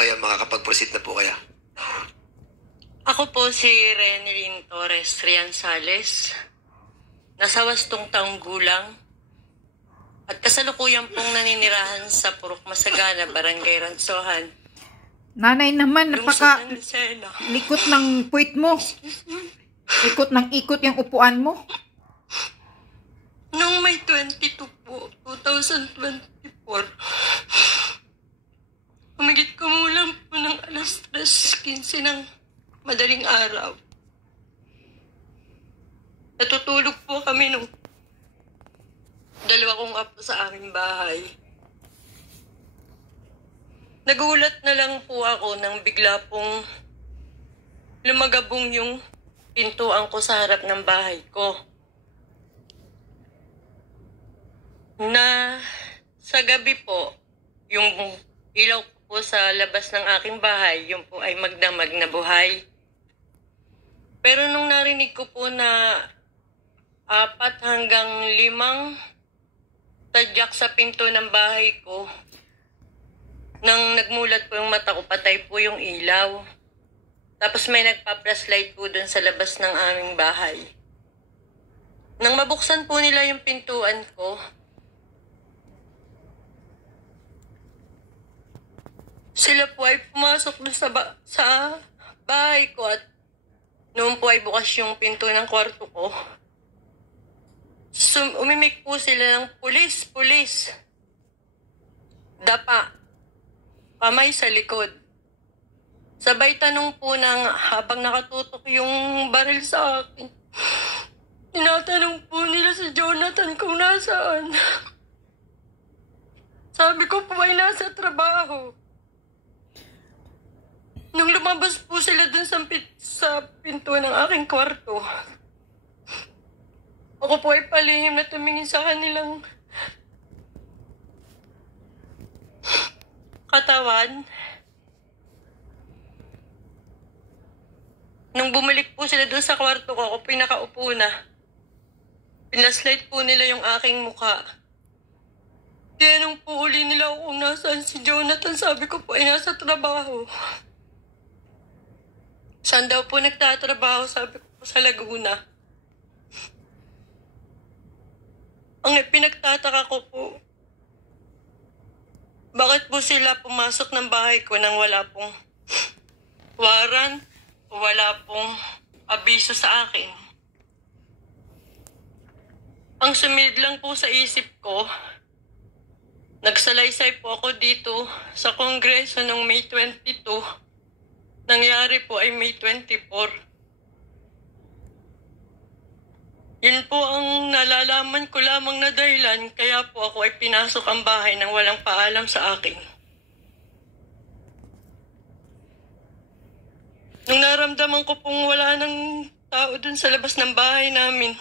Kaya makakapag-proceed na po kaya. Ako po si Renelyn Torres Rian Sales. Nasa 8 taong gulang. At kasalukuyan pong naninirahan sa Purok Masagana, Barangay Ransohan. Nanay naman, napaka Lungsod ng Lucena. likot ng puwit mo. Ikot ng ikot yung upuan mo. Noong May 22 po, 2024, humigit kumulang po ng alas 3:15 ng madaling araw. Natutulog po kami nung dalawa kong apo sa aming bahay. Nagulat na lang po ako nang bigla pong lumagabong yung pintuan ko sa harap ng bahay ko. Na sa gabi po, yung ilaw ko po sa labas ng aking bahay, yung po ay magdamag na buhay. Pero nung narinig ko po na 4 hanggang 5 tadyak sa pinto ng bahay ko, nang nagmulat po yung mata ko, patay po yung ilaw. Tapos may nagpa-flashlight po dun sa labas ng aming bahay. Nang mabuksan po nila yung pintuan ko, sila po ay pumasok dun sa bahay ko at noon po ay bukas yung pinto ng kwarto ko. Umimik po sila ng pulis, pulis. Dapa. Kamay sa likod. Sabay tanong po ng habang nakatutok yung baril sa akin. Tinatanong po nila si Jonathan kung nasaan. Sabi ko po ay nasa trabaho. Nung lumabas po sila dun sa pinto ng aking kwarto, ako po ay palihim na tumingin sa kanilang katawan. Nung bumalik po sila dun sa kwarto ko, ako pinakaupo na. Pinaslight po nila yung aking mukha. Tinanong po uli nila kung nasaan si Jonathan. Sabi ko po ay nasa trabaho. Saan daw po nagtatrabaho? Sabi ko po sa Laguna. Ang pinagtataka ko po, bakit po sila pumasok ng bahay ko nang wala pong waran o wala pong abiso sa akin? Ang sumid lang po sa isip ko, nagsalaysay po ako dito sa Kongreso noong May 22. Nangyari po ay May 24. Yun po ang nalalaman ko lamang na dahilan kaya po ako ay pinasok ang bahay nang walang paalam sa akin. Nung naramdaman ko pong wala ng tao dun sa labas ng bahay namin,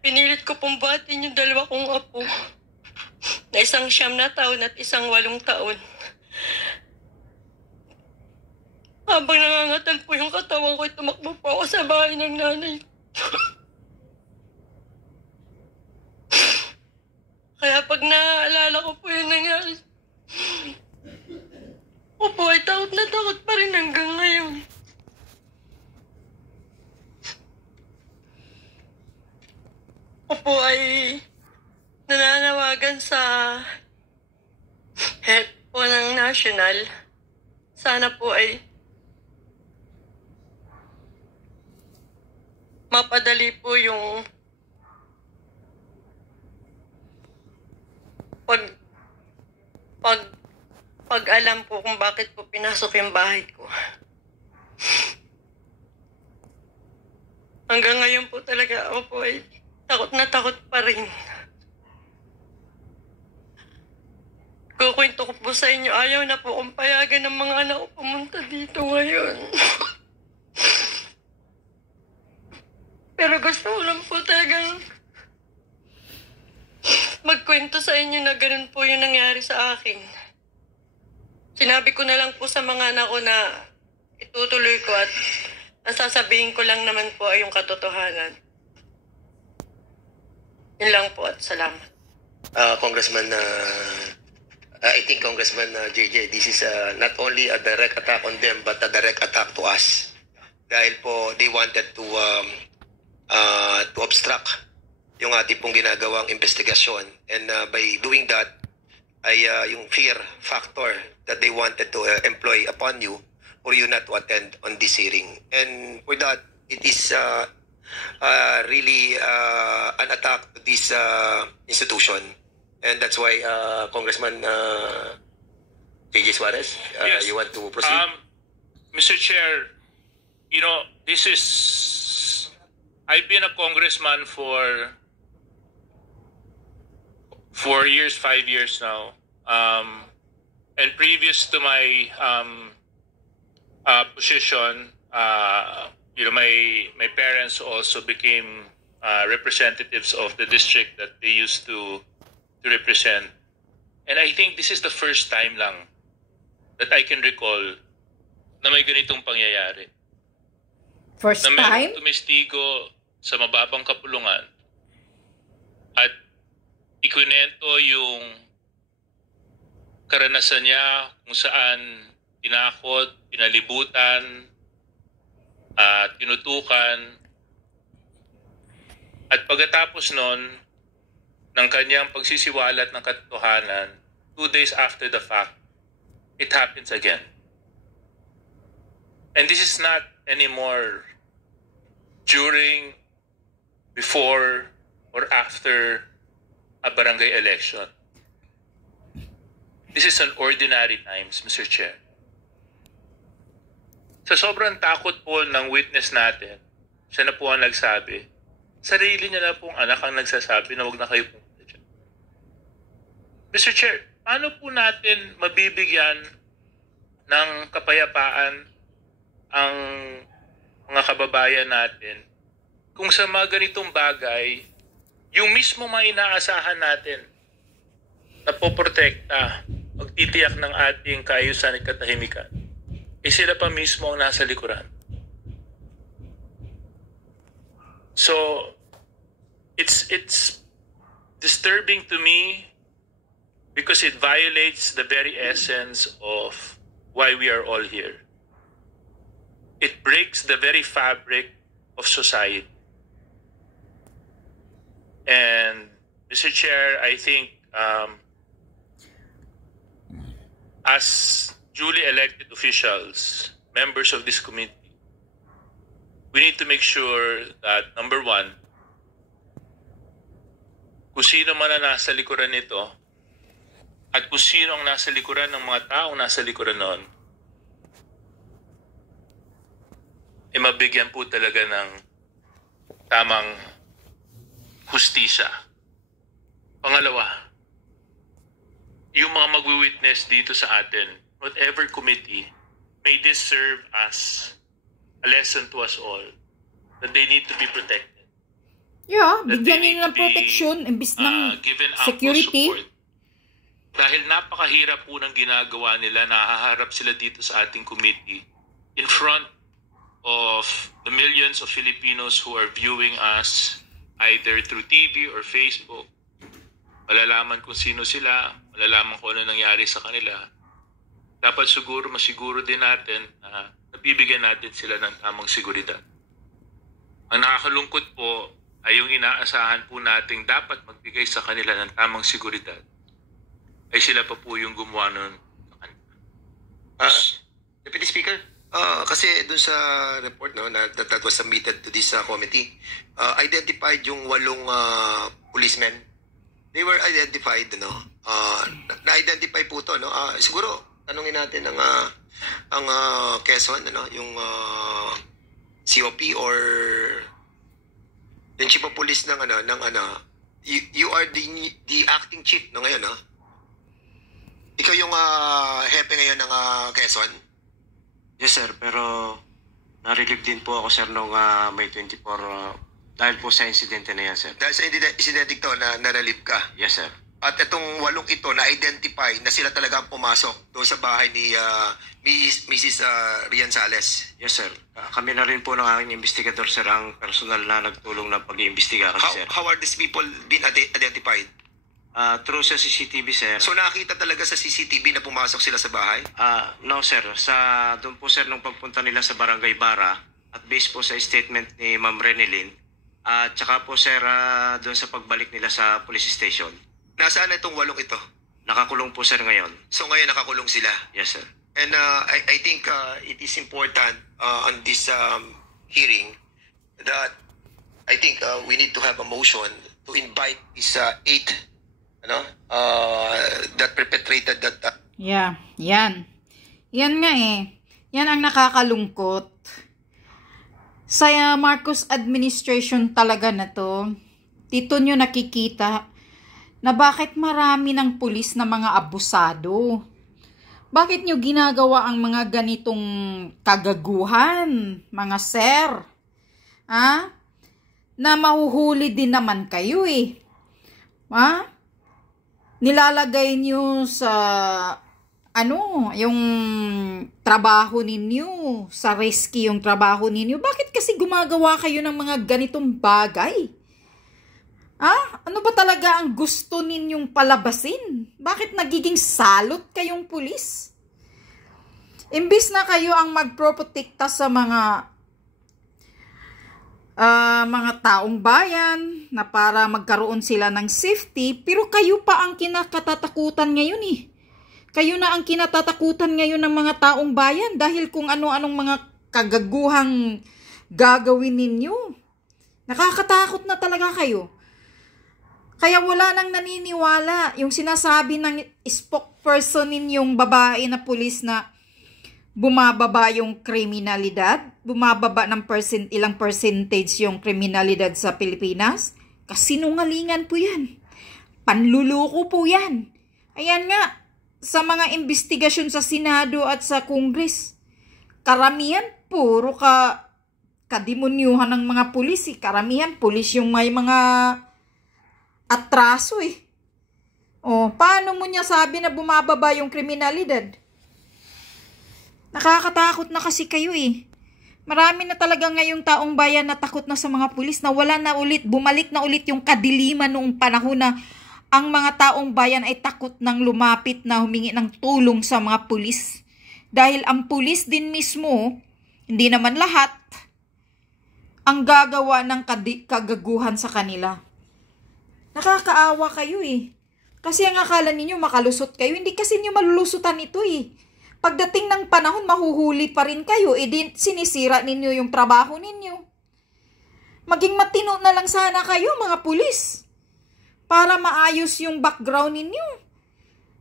pinilit ko pong buhatin yung 2 kong apo na 1 siyam na taon at 1 8 taon. Habang nangangatal po yung katawan ko, tumakbo po ako sa bahay ng nanay. Kaya pag naaalala ko po yung nangyari, ako po ay takot na takot pa rin hanggang ngayon. Ako po ay nananawagan sa head po ng national. Sana po ay mapadali po yung pag-alam po kung bakit po pinasok yung bahay ko. Hanggang ngayon po talaga ako po ay takot na takot pa rin. Kukwento ko po sa inyo, ayaw na po kong payagan ng mga anak ko pumunta dito ngayon. Pero gusto ko lang po talagang magkwento sa inyo na ganun po yung nangyari sa akin. Sinabi ko na lang po sa mga anak ko na itutuloy ko at ang sasabihin ko lang naman po ay yung katotohanan. Yun lang po at salamat. Congressman I think Congressman JJ, this is not only a direct attack on them but a direct attack to us. Dahil po they wanted to obstruct yung ating pong ginagawang investigasyon, and by doing that ay yung fear factor that they wanted to employ upon you for you not to attend on this hearing. And for that, it is really an attack to this institution. And that's why Congressman JJ Suarez, Yes. you want to proceed? Mr. Chair, you know, I've been a congressman for 4 years, 5 years now. And previous to my position, you know, my parents also became representatives of the district that they used to represent. And I think this is the first time lang that I can recall na may ganitong pangyayari. First Na time? merong tumestigo sa mababang kapulungan at ikunento yung karanasan niya kung saan tinakot, pinalibutan, at tinutukan. At pagkatapos nun, ng kanyang pagsisiwalat ng katotohanan, 2 days after the fact, it happens again. And this is not anymore during, before, or after a barangay election. This is an ordinary times, Mr. Chair. Sa sobrang takot po ng witness natin, siya na po ang nagsabi, sarili niya na pong anak ang nagsasabi na huwag na kayo pumunta dyan. Mr. Chair, paano po natin mabibigyan ng kapayapaan ang mga kababayan natin kung sa mga ganitong bagay, yung mismo mga inaasahan natin na poprotekta, magtitiyak ng ating kaayusan at katahimikan, sila pa mismo ang nasa likuran. So, it's disturbing to me because it violates the very essence of why we are all here. It breaks the very fabric of society. And, Mr. Chair, I think as duly elected officials, members of this committee, we need to make sure that, number one, kung sino man ang nasa likuran nito at kung sino ang nasa likuran ng mga taong nasa likuran noon, mabigyan po talaga ng tamang hustisya. Pangalawa, yung mga magwi-witness dito sa atin, whatever committee, may this serve as a lesson to us all that they need to be protected. Yeah, That bigyan they nila ng need to be, protection imbis ng given ample security. support. Dahil napakahirap po ng ginagawa nila, nahaharap sila dito sa ating committee in front of the millions of Filipinos who are viewing us either through TV or Facebook. Malalaman kung sino sila, malalaman kung ano nangyari sa kanila. Dapat siguro, masiguro din natin na nabibigyan natin sila ng tamang seguridad. Ang nakakalungkot po ay yung inaasahan po nating dapat magbigay sa kanila ng tamang seguridad ay sila pa po yung gumawa nun. Deputy Speaker, kasi dun sa report that was submitted to this committee, identified yung 8 policemen. They were identified, na-identify po to, siguro tanungin natin ang Quezon, yung COP or yung chief of police ng you are the acting chief ngayon, ikaw yung hepe ngayon ng Quezon? Yes, sir. Pero na-relieve din po ako, sir, nung May 24 dahil po sa insidente na yan, sir. Dahil sa insidente ito na na-relieve ka? Yes, sir. At itong 8 ito na-identify na sila talaga ang pumasok doon sa bahay ni Mrs. Rian Sales? Yes, sir. Kami na rin po ng aking investigador, sir, ang personal na nagtulong na pag-iimbestiga kasi, sir. How are these people been identified? Through sa CCTV, sir. So nakita talaga sa CCTV na pumasok sila sa bahay? No, sir. Doon po, sir, nung pagpunta nila sa Barangay Bara, at based po sa statement ni Ma'am Renilyn, at saka po, sir, doon sa pagbalik nila sa police station. Nasaan na itong 8 ito? Nakakulong po, sir, ngayon. So ngayon nakakulong sila? Yes, sir. And I think it is important on this hearing that I think we need to have a motion to invite these 8 that perpetrated that. Yeah, yan. Yan nga eh. Yan ang nakakalungkot. Sa Marcos administration talaga na to, dito nyo nakikita na bakit marami ng pulis na mga abusado. Bakit nyo ginagawa ang mga ganitong kagaguhan, mga sir? Ha? Na mahuhuli din naman kayo eh. Ha? Nilalagay nyo sa yung trabaho ninyo, sa risky yung trabaho ninyo. Bakit kasi gumagawa kayo ng mga ganitong bagay? Ano ba talaga ang gusto ninyong palabasin? Bakit nagiging salot kayong pulis? Imbis na kayo ang magproprotekta sa mga taong bayan na para magkaroon sila ng safety, pero kayo pa ang kinakatatakutan ngayon eh. Kayo na ang kinatatakutan ngayon ng mga taong bayan dahil kung ano-anong mga kagaguhang gagawin ninyo. Nakakatakot na talaga kayo. Kaya wala nang naniniwala yung sinasabi ng spokesperson ninyong babae na pulis na bumababa yung kriminalidad, bumababa ng ilang percentage yung kriminalidad sa Pilipinas. Kasinungalingan po yan. Panluloko po yan. Ayan nga, sa mga investigasyon sa Senado at sa Congress, karamihan puro kademonyuhan ng mga pulis. Karamihan pulis yung may mga atraso eh. Paano mo niya sabi na bumababa yung kriminalidad? Nakakatakot na kasi kayo eh. Marami na talaga ngayong taong bayan na takot na sa mga pulis na wala na ulit, bumalik na ulit yung kadiliman noong panahon na ang mga taong bayan ay takot nang lumapit na humingi ng tulong sa mga pulis. Dahil ang pulis din mismo, hindi naman lahat, ang gagawa ng kagaguhan sa kanila. Nakakaawa kayo eh. Kasi ang akala ninyo makalusot kayo, hindi kasi ninyo malulusutan ito eh. Pagdating ng panahon, mahuhuli pa rin kayo, sinisira ninyo yung trabaho ninyo. Maging matino na lang sana kayo mga pulis. Para maayos yung background ninyo.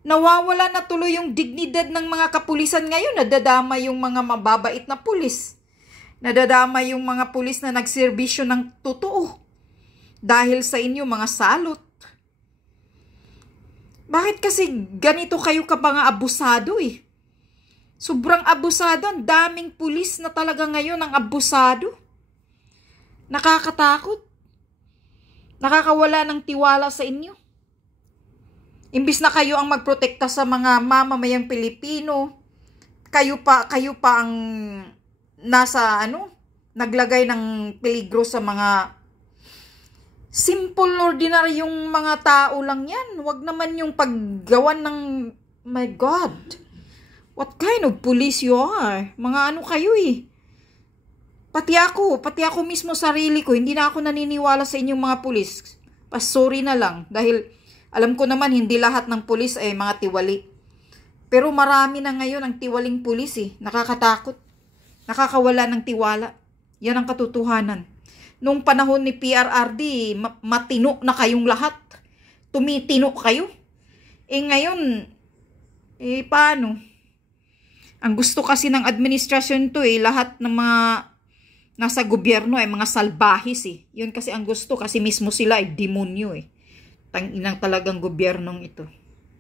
Nawawala na tuloy yung dignidad ng mga kapulisan ngayon. Nadadama yung mga mababait na pulis. Nadadama yung mga pulis na nagserbisyo ng totoo. Dahil sa inyo mga salot. Bakit kasi ganito kayo ka mga abusado eh? Sobrang abusado. Ang daming pulis na talaga ngayon ang abusado. Nakakatakot. Nakakawala ng tiwala sa inyo. Imbis na kayo ang magprotekta sa mga mamamayang Pilipino, kayo pa ang naglagay ng peligro sa mga simple, ordinaryong mga tao lang yan. Huwag naman yung paggawan ng, my God, what kind of police you are? Mga kayo eh. Pati ako mismo sarili ko, hindi na ako naniniwala sa inyong mga pulis. Sorry na lang, dahil alam ko naman hindi lahat ng pulis ay mga tiwali. Pero marami na ngayon ang tiwaling pulis eh. Nakakatakot. Nakakawala ng tiwala. Yan ang katotohanan. Nung panahon ni PRRD, matino na kayong lahat. Tumitino kayo. Ngayon, paano? Ang gusto kasi ng administrasyon to lahat ng mga nasa gobyerno ay mga salbahis eh. Yun kasi ang gusto kasi mismo sila ay demonyo eh. Tanginang talagang gobyernong ito.